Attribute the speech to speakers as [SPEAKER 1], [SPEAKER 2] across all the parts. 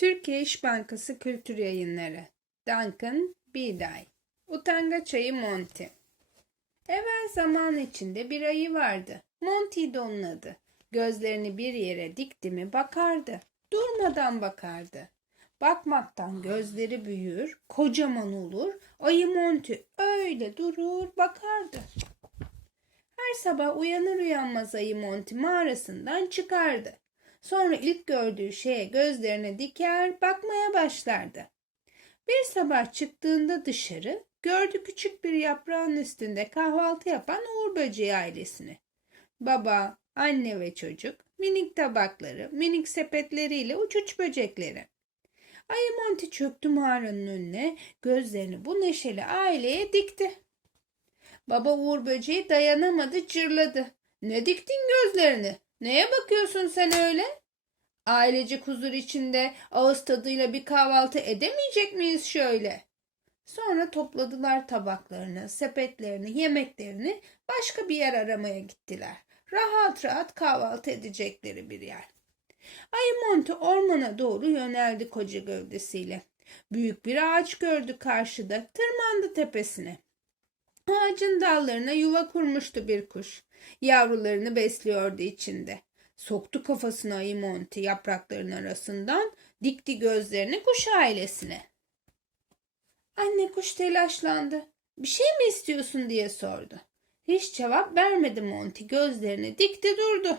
[SPEAKER 1] Türkiye İş Bankası Kültür Yayınları Duncan Biday Utangaç Ayı Monty Evvel zaman içinde bir ayı vardı. Monty'ydi onun adı. Gözlerini bir yere dikti mi bakardı. Durmadan bakardı. Bakmaktan gözleri büyür, kocaman olur. Ayı Monty öyle durur bakardı. Her sabah uyanır uyanmaz ayı Monty mağarasından çıkardı. Sonra ilk gördüğü şeye gözlerini diker, bakmaya başlardı. Bir sabah çıktığında dışarı gördü küçük bir yaprağın üstünde kahvaltı yapan Uğur böceği ailesini. Baba, anne ve çocuk, minik tabakları, minik sepetleriyle uç uç böcekleri. Ayı Monty çöktü mağaranın önüne, gözlerini bu neşeli aileye dikti. Baba Uğur böceği dayanamadı, cırladı. Ne diktin gözlerini? Neye bakıyorsun sen öyle? Ailecek huzur içinde ağız tadıyla bir kahvaltı edemeyecek miyiz şöyle? Sonra topladılar tabaklarını, sepetlerini, yemeklerini başka bir yer aramaya gittiler. Rahat rahat kahvaltı edecekleri bir yer. Ayı Monty ormana doğru yöneldi koca gövdesiyle. Büyük bir ağaç gördü karşıda, tırmandı tepesine. Ağacın dallarına yuva kurmuştu bir kuş. Yavrularını besliyordu içinde. Soktu kafasını ayı Monty yaprakların arasından, dikti gözlerini kuş ailesine. Anne kuş telaşlandı. Bir şey mi istiyorsun diye sordu. Hiç cevap vermedi Monty gözlerini dikti durdu.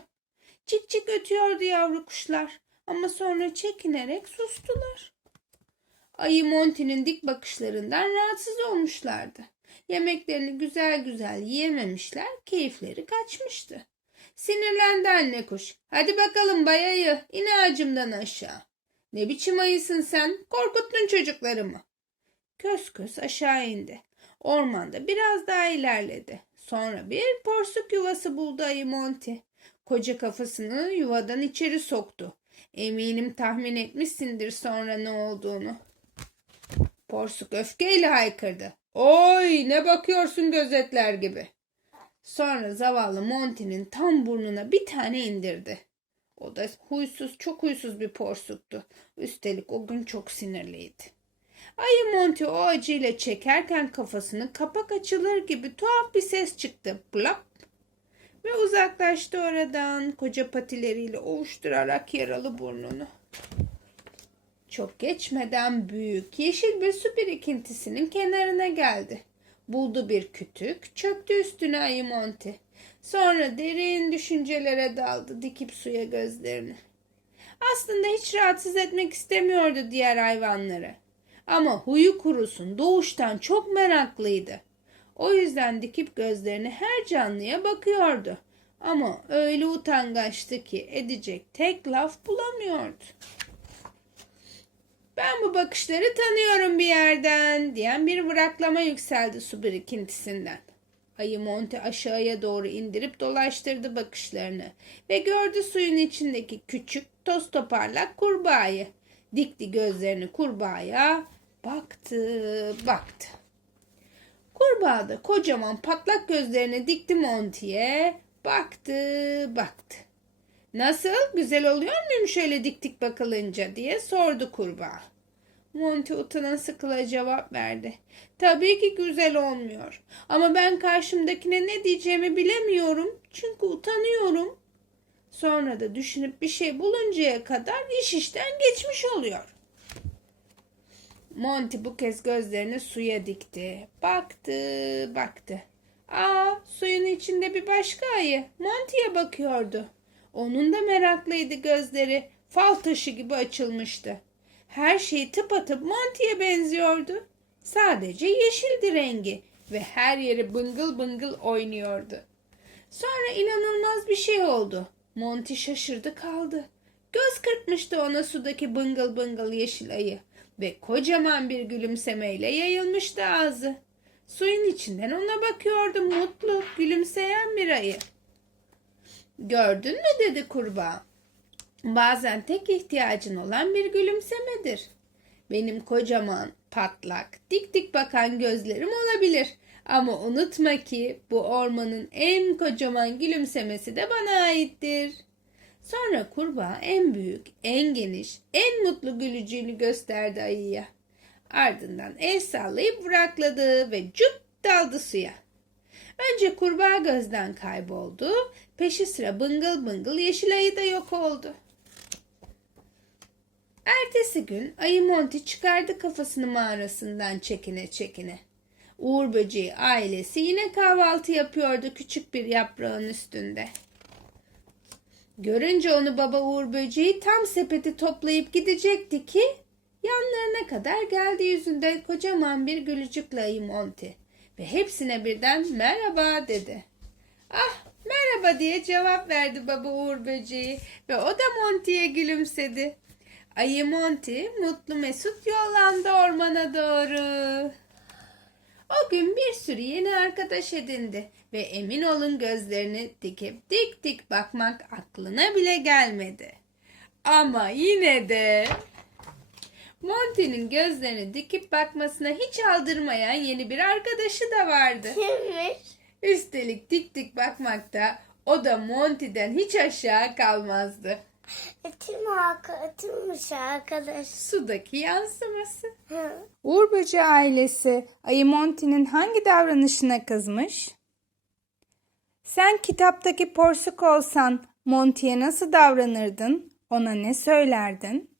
[SPEAKER 1] Cik cik ötüyordu yavru kuşlar ama sonra çekinerek sustular. Ayı Monty'nin dik bakışlarından rahatsız olmuşlardı. Yemeklerini güzel güzel yiyememişler, keyifleri kaçmıştı. Sinirlendi anne kuş. Hadi bakalım bayayı, in ağacımdan aşağı. Ne biçim ayısın sen, korkuttun çocuklarımı. Kös kös aşağı indi. Ormanda biraz daha ilerledi. Sonra bir porsuk yuvası buldu ayı Monty. Koca kafasını yuvadan içeri soktu. Eminim tahmin etmişsindir sonra ne olduğunu. Porsuk öfkeyle haykırdı. Oy ne bakıyorsun gözetler gibi. Sonra zavallı Monty'nin tam burnuna bir tane indirdi. O da huysuz, çok huysuz bir porsuktu. Üstelik o gün çok sinirliydi. Ayı Monty o acıyla çekerken kafasını kapak açılır gibi tuhaf bir ses çıktı. Plap! Ve uzaklaştı oradan koca patileriyle ovuşturarak yaralı burnunu. Çok geçmeden büyük yeşil bir su birikintisinin kenarına geldi. Buldu bir kütük, çöktü üstüne ayı Monty. Sonra derin düşüncelere daldı dikip suya gözlerini. Aslında hiç rahatsız etmek istemiyordu diğer hayvanları. Ama huyu kurusun doğuştan çok meraklıydı. O yüzden dikip gözlerini her canlıya bakıyordu. Ama öyle utangaçtı ki edecek tek laf bulamıyordu. Bakışları tanıyorum bir yerden diyen bir bıraklama yükseldi su birikintisinden. Ayı Monty aşağıya doğru indirip dolaştırdı bakışlarını ve gördü suyun içindeki küçük toz toparlak kurbağayı. Dikti gözlerini kurbağaya, baktı, baktı. Kurbağa da kocaman patlak gözlerini dikti Monty'ye, baktı, baktı. Nasıl, güzel oluyor muyum şöyle dik bakılınca diye sordu kurbağa. Monty utanan sıkıla cevap verdi. Tabii ki güzel olmuyor. Ama ben karşımdakine ne diyeceğimi bilemiyorum. Çünkü utanıyorum. Sonra da düşünüp bir şey buluncaya kadar iş işten geçmiş oluyor. Monty bu kez gözlerini suya dikti. Baktı, baktı. Aa, suyun içinde bir başka ayı. Monty'ye bakıyordu. Onun da meraklıydı gözleri. Fal taşı gibi açılmıştı. Her şey tıpatıp Monty'ye benziyordu. Sadece yeşildi rengi ve her yeri bıngıl bıngıl oynuyordu. Sonra inanılmaz bir şey oldu. Monty şaşırdı kaldı. Göz kırpmıştı ona sudaki bıngıl bıngıl yeşil ayı ve kocaman bir gülümsemeyle yayılmıştı ağzı. Suyun içinden ona bakıyordu mutlu, gülümseyen bir ayı. Gördün mü dedi kurbağa. Bazen tek ihtiyacın olan bir gülümsemedir. Benim kocaman, patlak, dik dik bakan gözlerim olabilir. Ama unutma ki bu ormanın en kocaman gülümsemesi de bana aittir. Sonra kurbağa en büyük, en geniş, en mutlu gülücüğünü gösterdi ayıya. Ardından el sallayıp bırakladı ve cüp daldı suya. Önce kurbağa gözden kayboldu, peşi sıra bıngıl bıngıl yeşil ayı da yok oldu. Ertesi gün ayı Monty çıkardı kafasını mağarasından çekine çekine. Uğur böceği ailesi yine kahvaltı yapıyordu küçük bir yaprağın üstünde. Görünce onu baba Uğur böceği tam sepeti toplayıp gidecekti ki yanlarına kadar geldi yüzünde kocaman bir gülücükle ayı Monty ve hepsine birden merhaba dedi. Ah merhaba diye cevap verdi baba Uğur böceği ve o da Monty'ye gülümsedi. Ayı Monty mutlu mesut yollandı ormana doğru. O gün bir sürü yeni arkadaş edindi ve emin olun gözlerini dikip dik dik bakmak aklına bile gelmedi. Ama yine de Monty'nin gözlerini dikip bakmasına hiç aldırmayan yeni bir arkadaşı da vardı.
[SPEAKER 2] Kimmiş?
[SPEAKER 1] Üstelik dik dik bakmakta o da Monty'den hiç aşağı kalmazdı.
[SPEAKER 2] Etim arka, etimmiş arkadaş.
[SPEAKER 1] Sudaki yansıması.
[SPEAKER 2] Hı.
[SPEAKER 3] Uğur böceği ailesi Ayı Monty'nin hangi davranışına kızmış? Sen kitaptaki porsuk olsan Monty'ye nasıl davranırdın? Ona ne söylerdin?